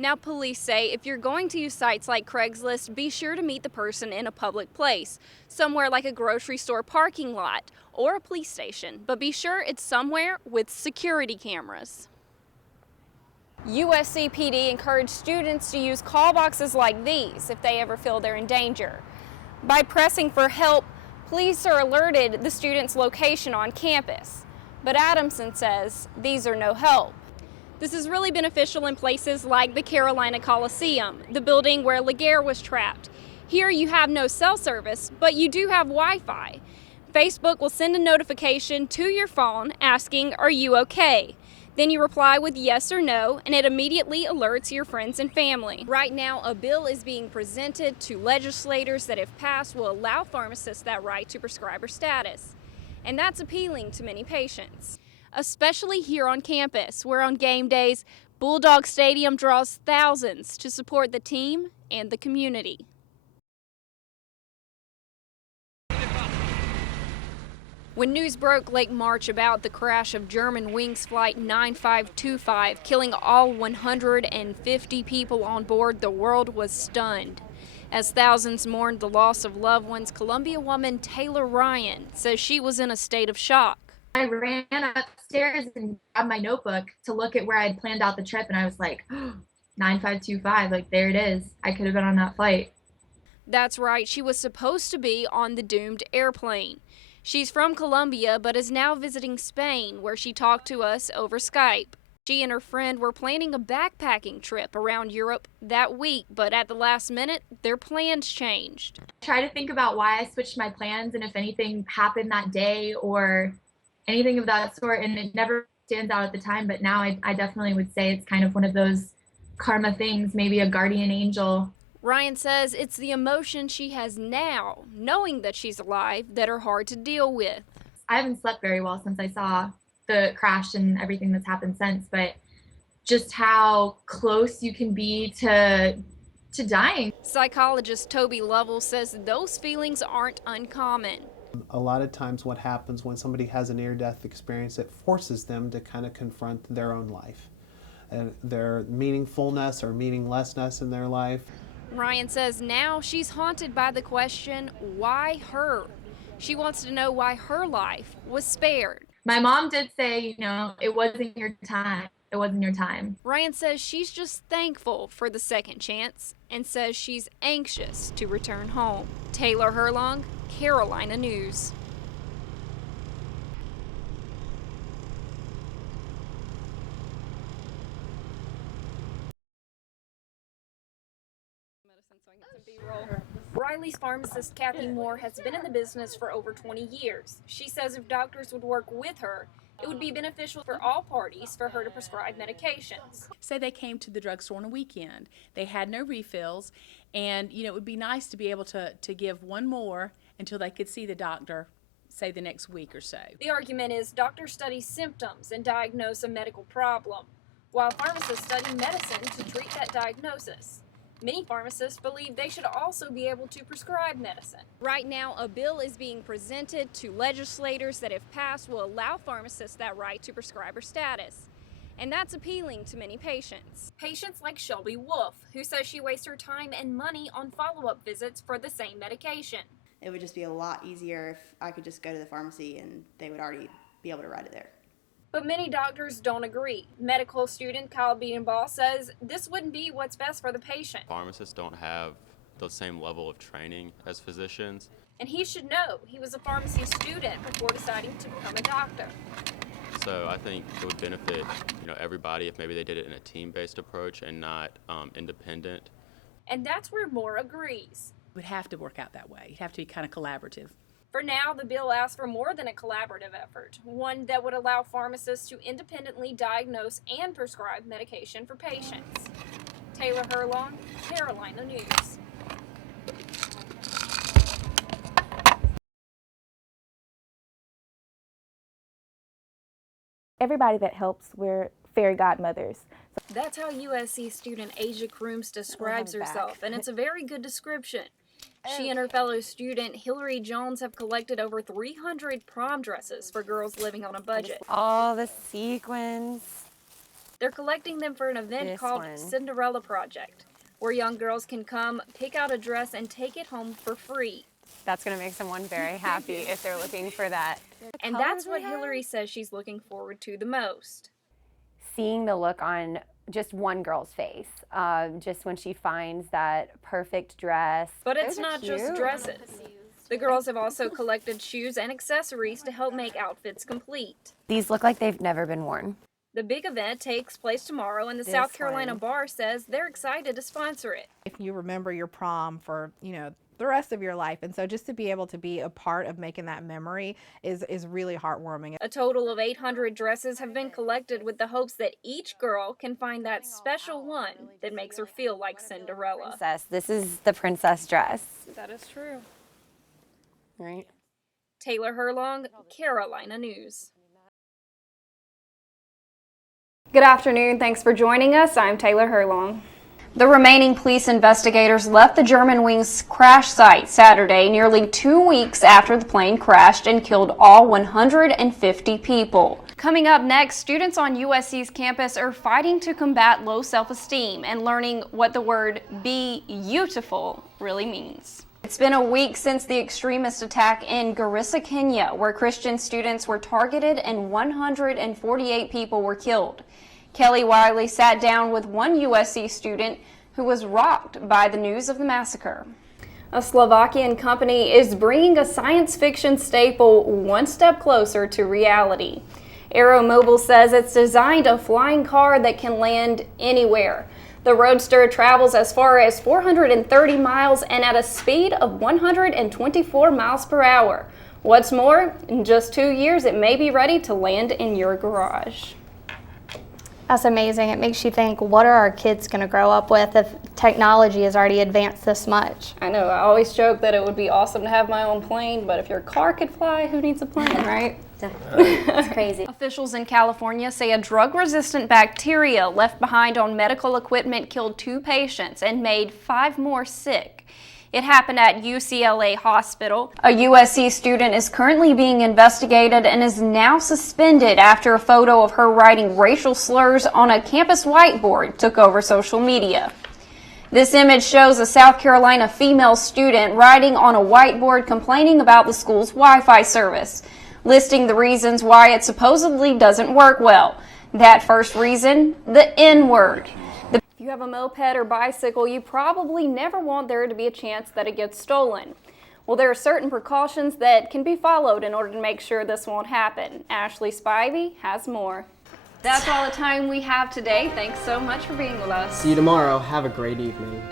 Now, police say if you're going to use sites like Craigslist, be sure to meet the person in a public place, somewhere like a grocery store parking lot or a police station, but be sure it's somewhere with security cameras. USCPD encouraged students to use call boxes like these if they ever feel they're in danger. By pressing for help, police are alerted the student's location on campus. But Adamson says these are no help. This is really beneficial in places like the Carolina Coliseum, the building where Laguerre was trapped. Here you have no cell service, but you do have Wi-Fi. Facebook will send a notification to your phone asking, "Are you okay?" Then you reply with yes or no, and it immediately alerts your friends and family. Right now, a bill is being presented to legislators that, if passed, will allow pharmacists that right to prescriber status. And that's appealing to many patients, especially here on campus, where on game days, Bulldog Stadium draws thousands to support the team and the community. When news broke late March about the crash of Germanwings Flight 9525, killing all 150 people on board, the world was stunned. As thousands mourned the loss of loved ones, Columbia woman Taylor Ryan says she was in a state of shock. I ran upstairs and grabbed my notebook to look at where I had planned out the trip, and I was like, 9525, like there it is. I could have been on that flight. That's right, she was supposed to be on the doomed airplane. She's from Colombia, but is now visiting Spain, where she talked to us over Skype. She and her friend were planning a backpacking trip around Europe that week, but at the last minute, their plans changed. I try to think about why I switched my plans and if anything happened that day or anything of that sort, and it never stands out at the time, but now I definitely would say it's kind of one of those karma things, maybe a guardian angel. Ryan says it's the emotion she has now, knowing that she's alive, that are hard to deal with. I haven't slept very well since I saw the crash and everything that's happened since, but just how close you can be to dying. Psychologist Toby Lovell says those feelings aren't uncommon. A lot of times what happens when somebody has a near-death experience, it forces them to kind of confront their own life and their meaningfulness or meaninglessness in their life. Ryan says now she's haunted by the question, why her? She wants to know why her life was spared. My mom did say, it wasn't your time. It wasn't your time. Ryan says she's just thankful for the second chance and says she's anxious to return home. Taylor Herlong, Carolina News. Riley's pharmacist Kathy Moore has been in the business for over 20 years. She says if doctors would work with her, it would be beneficial for all parties for her to prescribe medications. Say they came to the drugstore on a weekend, they had no refills, and it would be nice to be able to give one more until they could see the doctor, say the next week or so. The argument is doctors study symptoms and diagnose a medical problem, while pharmacists study medicine to treat that diagnosis. Many pharmacists believe they should also be able to prescribe medicine. Right now, a bill is being presented to legislators that, if passed, will allow pharmacists that right to prescriber status. And that's appealing to many patients. Patients like Shelby Wolf, who says she wastes her time and money on follow-up visits for the same medication. It would just be a lot easier if I could just go to the pharmacy and they would already be able to write it there. But many doctors don't agree. Medical student Kyle Beatenball says this wouldn't be what's best for the patient. Pharmacists don't have the same level of training as physicians. And he should know he was a pharmacy student before deciding to become a doctor. So I think it would benefit everybody if maybe they did it in a team-based approach and not independent. And that's where Moore agrees. It would have to work out that way. It'd have to be kind of collaborative. For now, the bill asks for more than a collaborative effort, one that would allow pharmacists to independently diagnose and prescribe medication for patients. Taylor Herlong, Carolina News. Everybody that helps, we're fairy godmothers. That's how USC student Asia Crooms describes herself, and it's a very good description. She and her fellow student Hillary Jones have collected over 300 prom dresses for girls living on a budget. All the sequins. They're collecting them for an event This called one. Cinderella Project, where young girls can come, pick out a dress, and take it home for free. That's going to make someone very happy if they're looking for that. And that's what Hillary says she's looking forward to the most. Seeing the look on just one girl's face, just when she finds that perfect dress. But it's Those are not just cute. dresses. The girls have also collected shoes and accessories to help make outfits complete. These look like they've never been worn. The big event takes place tomorrow, and the This South Carolina one. Bar says they're excited to sponsor it. If you remember your prom for, the rest of your life. And so just to be able to be a part of making that memory is really heartwarming. A total of 800 dresses have been collected with the hopes that each girl can find that special one that makes her feel like Cinderella. Princess, this is the princess dress, That is true. right? Taylor Herlong, Carolina News. Good afternoon. Thanks for joining us. I'm Taylor Herlong. The remaining police investigators left the Germanwings crash site Saturday, nearly 2 weeks after the plane crashed and killed all 150 people. Coming up next, students on USC's campus are fighting to combat low self-esteem and learning what the word "be beautiful" really means. It's been a week since the extremist attack in Garissa, Kenya, where Christian students were targeted and 148 people were killed. Kelly Wiley sat down with one USC student who was rocked by the news of the massacre. A Slovakian company is bringing a science fiction staple one step closer to reality. Aeromobile says it's designed a flying car that can land anywhere. The Roadster travels as far as 430 miles and at a speed of 124 miles per hour. What's more, in just 2 years, it may be ready to land in your garage. That's amazing. It makes you think, what are our kids going to grow up with if technology has already advanced this much? I know, I always joke that it would be awesome to have my own plane, but if your car could fly, who needs a plane, right? It's crazy. Officials in California say a drug-resistant bacteria left behind on medical equipment killed 2 patients and made 5 more sick. It happened at UCLA Hospital. A USC student is currently being investigated and is now suspended after a photo of her writing racial slurs on a campus whiteboard took over social media. This image shows a South Carolina female student writing on a whiteboard complaining about the school's Wi-Fi service, listing the reasons why it supposedly doesn't work well. That first reason, the N-word. If you have a moped or bicycle, you probably never want there to be a chance that it gets stolen. Well, there are certain precautions that can be followed in order to make sure this won't happen. Ashley Spivey has more. That's all the time we have today. Thanks so much for being with us. See you tomorrow. Have a great evening.